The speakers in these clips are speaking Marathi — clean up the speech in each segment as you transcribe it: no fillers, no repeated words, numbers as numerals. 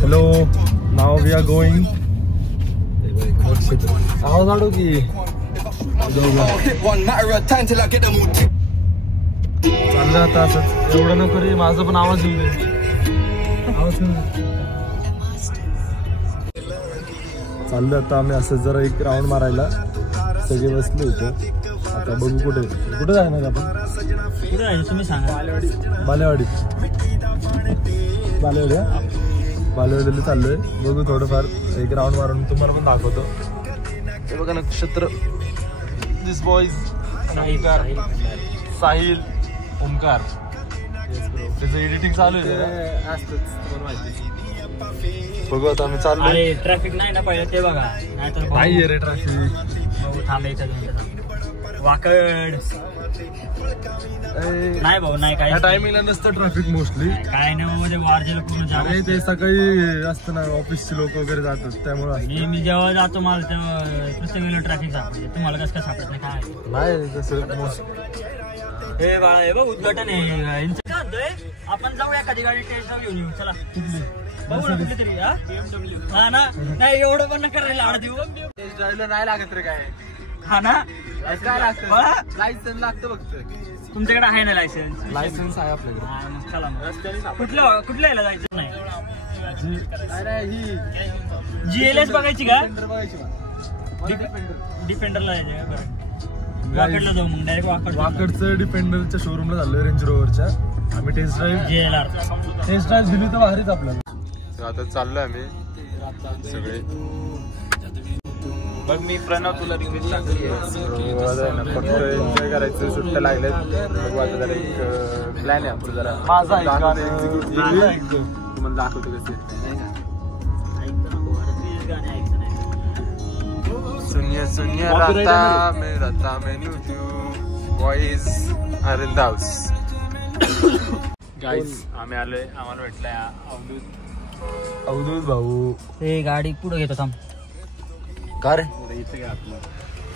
Hello, now we are going. आवाज आडू की चाललं आता असं एवढं नको रे, माझा पण आवाज येऊ दे. चाललं आता आम्ही असं जरा एक राऊंड मारायला, सगळे बसले होते. आता बघू कुठे कुठे जाणार आपण. कुठे आहे तुम्ही सांगा. बालेवाडी बालेवाडीला चाललोय. बघू थोडंफार एक राऊंड मारून तुम्हाला पण दाखवतो. हे बघा नक्षत्र, दिस बॉईज साहिल ओमकार, त्याचं एडिटिंग चालू आहे. बघू आता आम्ही चाललोय. ट्रॅफिक नाही ना पहिले ते बघा, नाहीतर नाही रे ट्रॅफिक. थांबायचं वाकड नाही भाऊ, नाही काय टायमिंगला नसतं ट्रॅफिक मोस्टली. काय नाही मध्ये वारजेला पूर्ण जाम. ते सकाळी असतं ना, ऑफिसचे लोक वगैरे जातात त्यामुळे. मी जेव्हा जातो मला तेव्हा प्रत्येक वेळेला ट्रॅफिक सापडते. तुम्हाला कसं काय सापडत नाही काय नाही तसं. हे बाळा हे बघ उद्घाटन आहे. आपण जाऊया कधी गाडी टेस्ट घेऊन येऊ. चला बघू ना कुठली तरी. हा ना, नाही एवढं पण करायला आड देऊ. टेस्ट ड्राईव्हला नाही लागत रे काय. हा ना, काय लागतं, लायसन्स लागतं फक्त. तुमच्याकडे आहे ना लायसन्स? लायसन्स आहे आपल्याकडे. चला कुठल्या याला जायचं नाही. GLS बघायची का? डिफेंडरला जायचं का? बरं वाकडला जाऊ मग डायरेक्ट. वाकडचं डिफेंडरच्या शोरूमला झालं, रेंज रोवरच्या. आम्ही टेस्ट ड्राईव्ह दिली तर भारीच आपल्याला. आता चाललोय आम्ही सगळे. बघ मी प्रणव तुला रिक्वेस्ट टाकली आहे. फक्त एन्जॉय करायचं, सुट्ट्या लागल्यात. बघू आता जरा एक प्लॅन आहे आमचं. जरा माझा तुम्हाला दाखवतो कसे. सुनिया सुनिया राता में new boys are in the house. Guys आम्ही आलोय, आम्हाला भेटलाय अवधूत भाऊ. ते गाडी पुढे घेतो थांब. का रे?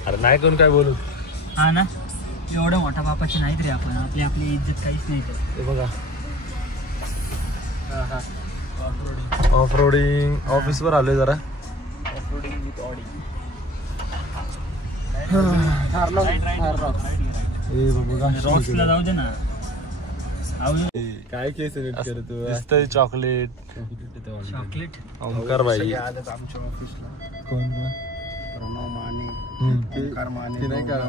अरे नाही कोण काय बोलू. हा ना, एवढं मोठा बापाची नाहीत रे आपण. आपली इज्जत काहीच नाही. ते बघा ऑफ रोडिंग ऑफिस वर आलोय जरा. Off-roading with Audi. रॉक्सला जाऊ दे ना. काय केस करतो. चॉकलेट ओमकार भाई. कोण प्रणव माने, ओंकार माने,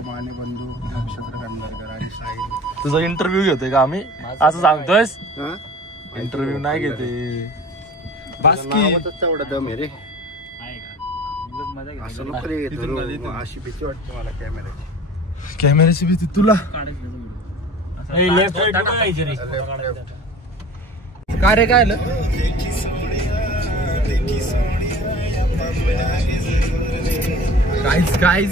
माने बंधू, नक्षत्र कंदरकर आणि साहिल. तुझा इंटरव्ह्यू घेतोय का आम्ही असं सांगतोयस? इंटरव्ह्यू नाही घेते. तेवढा दम आहे रे. असं नको रे, अशी भीती वाटते मला कॅमेऱ्याची. कॅमेऱ्याची भीती तुला? लेफ्ट राईट बघायचं रे. काय रे काय गाईज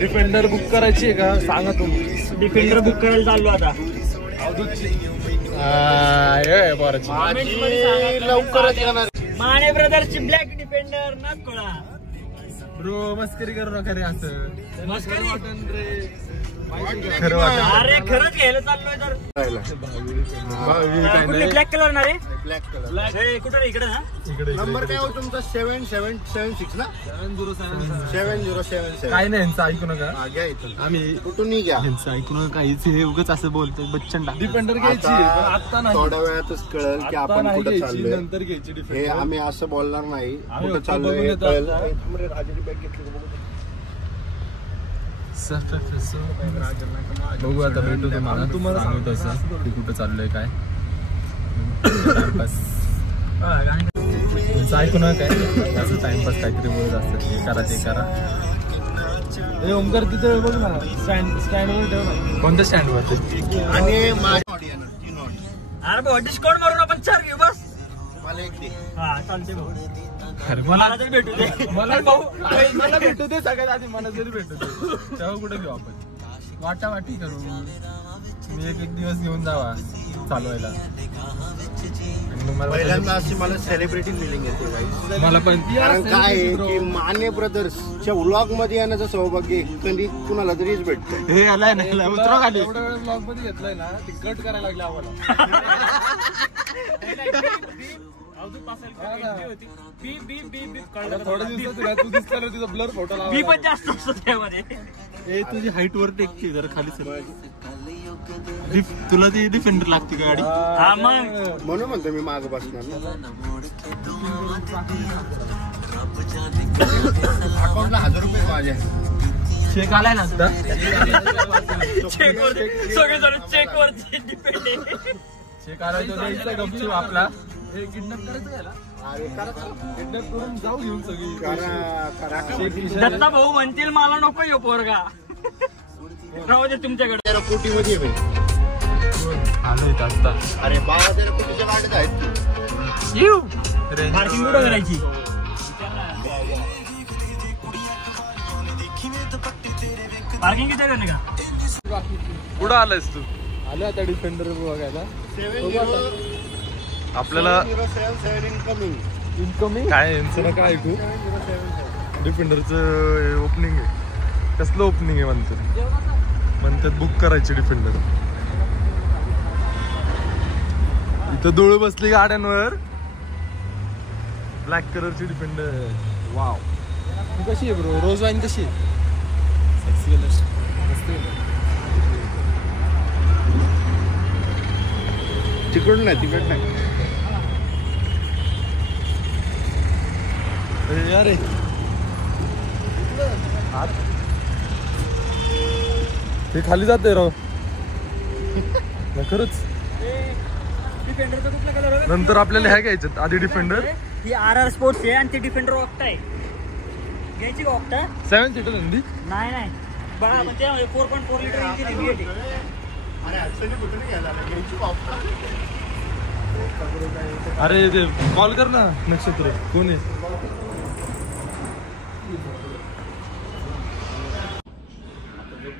डिफेंडर बुक करायची आहे का सांगा तुम्ही. डिफेंडर बुक करायला चाललो आता. लवकरच येणार. माने ब्रदर्सची ब्लॅक डिफेंडर ना कोळा. ब्रो मस्करी करू नका रे. असं मस्करी वाटन रे, खरं वाटन. अरे खरंच घ्यायला चाललोय तर. ब्लॅक कलर ना रे. ब्लॅक कलर कुठे इकडे ना. इकडे नंबर काय हो तुमचा? 7776 ना. 7077. काय नाही यांचं ऐकू नका. घ्या इथून, आम्ही कुठूनही घ्या. यांचं ऐकू नका काहीच. हे उगाच असं बोलतोय. बच्चन डिफेंडर घ्यायची आता नाही. थोड्या वेळातच कळेल की आपण कुठं चाललोय. नंतर घ्यायची हे डिफेंडर. आम्ही असं बोलणार नाही कुठं चाललोय. बघू आता भेटू तुम्हाला सांगू तसं की कुठं चाललंय काय. तुमचं ऐकू ना काय असं टाइमपास काहीतरी बोलत असतात. हे करा ते करा. हे ओमकार तिथे बघ ना, स्टँडवर ठेव ना. कोणत्या स्टँडवर? आणि अरे भाऊ डिस्काउंट मारून आपण 4 घेऊ बस. मला एक दे. हा चालते भाऊ. मला तरी भेटू दे. मला भेटू दे सगळ्यात आधी. मला जरी भेटू दे तेव्हा कुठे घेऊ आपण. वाटावाटी करू. मी एक दिवस घेऊन जावा. चालवायला. आणि मग पहिल्यांदा अशी मला सेलिब्रिटी फिलिंग येते guys. मला पण कारण काय आहे की माने ब्रदर्सच्या व्लॉग मध्ये येण्याचं सौभाग्य कधी कुणाला तरीच भेटतं. हे आलाय ना एवढ्या वेळ ब्लॉग मध्ये घेतलाय ना ती कट करायला लागली आम्हाला. थोडे दिवसात तू दिसला ना तिचा ब्लर फोटो लावला. मी पण जास्त असतो त्यामध्ये. ए तुझी हाईट वर टेकते जरा खाली सर. तुला ती डिफेंडर लागते का गाडी? हा मग म्हणून म्हणतो मी माग बसणार. अकाउंटला 1000 रुपये माझ्या. चेक आलाय ना आता. चेकवर सगळे चेक वर डिपेंड. चेक आलाय तो द्यायचा गपचूप आपला. हे किडनॅप करायचं याला. किडनॅप करून जाऊ घेऊन सगळी. दत्ता भाऊ म्हणतील मला नको यो पोरगा. राहू दे तुमच्याकडे. 13 कोटी मध्ये आलोय आता. अरे 12 कोटीच्या गाड्यात आहेत. पार्किंग कुठं करायची? पार्किंग किती करणे का? कुठं आलायस तू? आलो आता डिफेंडर बघायला. आपल्याला इनकमिंग काय यांचं नका ऐकू. डिफेंडरचं ओपनिंग आहे. कसलं ओपनिंग आहे म्हणतात बुक करायची डिफेंडर. इथं धूळ बसली गाड्यांवर. ब्लॅक कलरची डिफेंडर. वाव कशी आहे ब्रो? रोज वाईन कशी आहे? Sexy colour. तिकड नाही तिकड नाही. अरे हे खाली जाते राव. खरंच. नंतर आपल्याला ह्या घ्यायच्यात. आधी डिफेंडर. ही RR स्पोर्ट्स आहे आणि ती डिफेंडर ऑक्टा आहे. घ्यायची का ऑक्टा? 7 सीटर नंदी. नाही बघा पण त्यामध्ये 4.4 लिटर इंजिन आहे. अरे ते कॉल कर ना. नक्षत्र कोण आहे?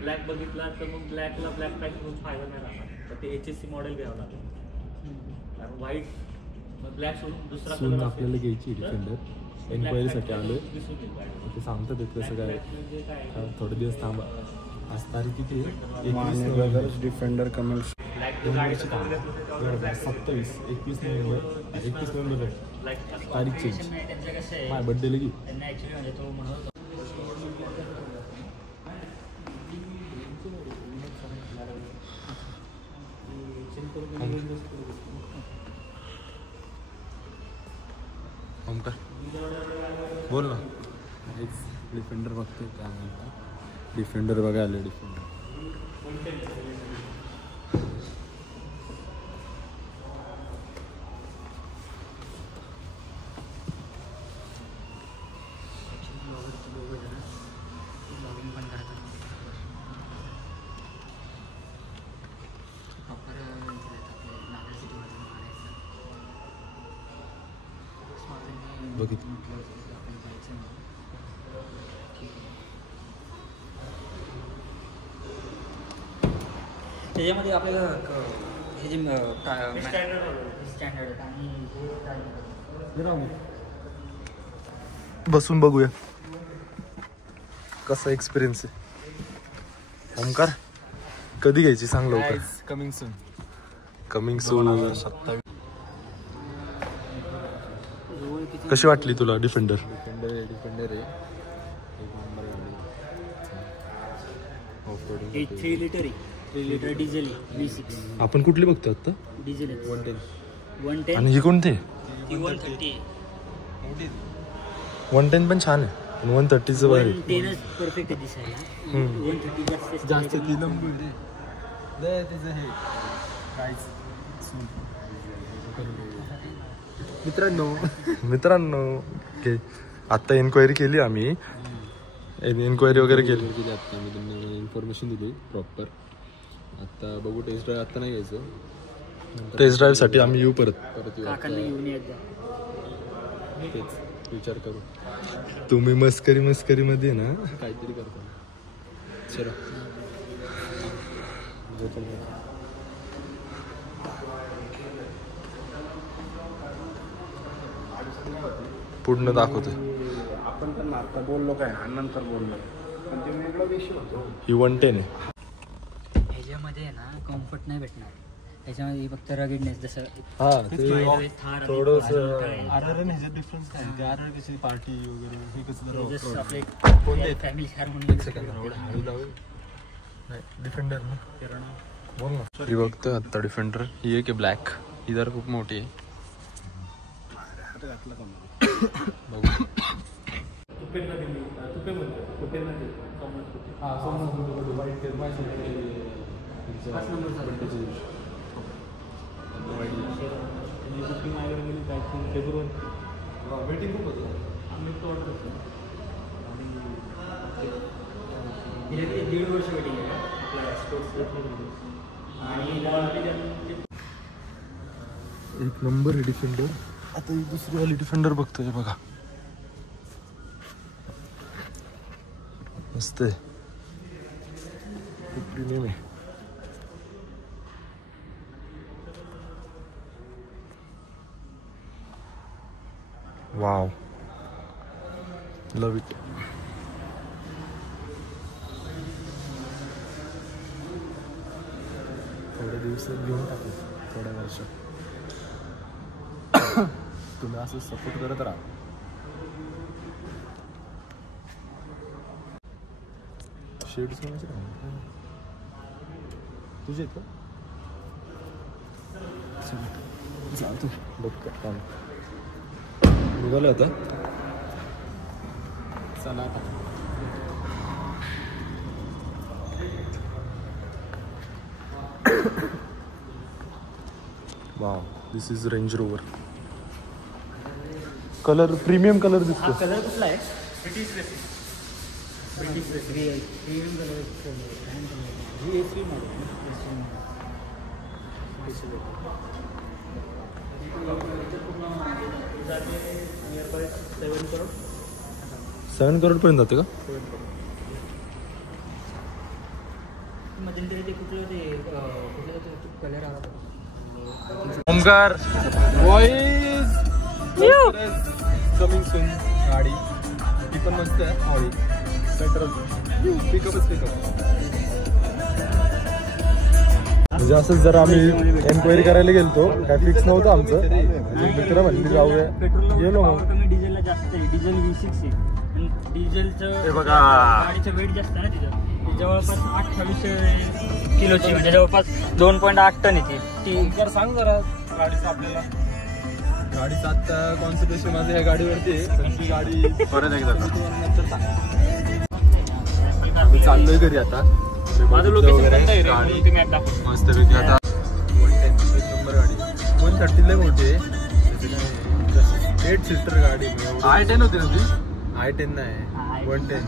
ब्लॅक बघितला तर मग ब्लॅकला ब्लॅक पॅक करून फायदा नाही राहणार. तर ते HSC मॉडेल घ्यावं लागेल. कारण व्हाईट ब्लॅक सोडून दुसरा कलर आपल्याला घ्यायची डिफेंडर. एन्क्वायरीसाठी आलोय. ते सांगतात कसं काय. थोडे दिवस थांबा. आज तारीख किती आहे? Mane brothers defender comments. 2027 21 November तारीख चेंज. माझ्या बर्थडे लगी. बोल ना. डिफेंडर बघतोय काय म्हणता. डिफेंडर बघा आले. डिफेंडर बघितलं. त्याच्यामध्ये आपल्याला हे जे स्टँडर्ड आणि बसून बघूया कसा एक्सपिरियन्स आहे. ओमकार कधी घ्यायची सांग लवकर. Coming soon. Coming soon. 2027. कशी वाटली तुला डिफेंडर? डिफेंडर आहे. 3 लिटर आहे. 3 लिटर डिझेल V6. आपण कुठली बघतो आता? डिझेल 110. आणि ही कोणती? 130. 110 पण छान आहे. 130चं बाहेर. 110 परफेक्ट दिसायला. 130 जास्त ती नंबर दे त्याचं हे काहीच. मित्रांनो आता एन्क्वायरी केली आम्ही. एन्क्वायरी वगैरे केली. आता मी त्यांना इन्फॉर्मेशन दिली प्रॉपर. आता बघू. टेस्ट ड्राईव्ह आता नाही यायचं. टेस्ट ड्राईव्ह साठी आम्ही येऊ परत काकांना घेऊन येत. तेच विचार करू. तुम्ही मस्करी मध्ये ना काहीतरी करतो. चलो पूर्ण दाखवतोय. आपण त्यांना आता बोललो काय आणि नंतर बोललो पण ते वेगळा विषय होतो. ही 110 आहे. ह्याच्यामध्ये ना कम्फर्ट नाही भेटणार, ह्याच्यामध्ये फक्त रगिडनेस जसं हा थार थोडंस डिफरन्स काय ते आर कशी पार्टी वगैरे हे कसं जसं आपले कोणते फॅमिली कार म्हणून डिफेंडर ना बोल ना. ही बघतोय आता डिफेंडर. ही आहे की ब्लॅक, ही जरा खूप मोठी आहे. बघू वेटिंग खूप होतं. 1.5 वर्ष वेटिंग आहे आपल्या स्पोर्ट्स. एक नंबर आहे डिफेंडर. आता ही दुसरी वाली डिफेंडर बघतोय बघा, मस्त आहे, खूप प्रीमियम आहे. Wow, love it. थोड्या दिवसात घेऊन टाकू, थोड्या वर्षात. तुम्ही असं सपोर्ट करत राहा. शेड्स तुझे आहेत का? चालतो बघ का निघालं आता. चला आता wow, this is range rover. Colour premium colour दिसतो. कलर कुठला आहे? British racing. Premium colour GS3 model. 7 crore पर्यंत जाते का? मधील ते कुठलं कलर आला ओमकार बॉईज कमिंग सून. गाडी ती पण मस्त आहे. ऑडी पेट्रोल पिकअपच पिकअप. म्हणजे असंच जरा आम्ही एन्क्वायरी करायला गेलतो, काय फिक्स नव्हतं आमचं. मित्र म्हणले जाऊया, गेलो मग. डिझेलला जास्त आहे, डिझेल V6 आहे. डिझेलचं बघा गाडीचं वेट जास्त आहे ना तिचं, जवळपास 28 किलोची, म्हणजे जवळपास 2.8 टन येते ती. सांग जरा गाडीचं आपल्याला. गाडीचं आता कॉन्सन्ट्रेशन माझं ह्या गाडीवरती आहे, पण ती गाडी परत एकदा चाललोय घरी आता. माझं लोकेशन बंद आहे रे, म्हणून तुम्ही आता मस्तपैकी आता 110 एक नंबर गाडी. 130 लय मोठी आहे, 8 सीटर गाडी. I10 होती ना ती? I10 नाही 110.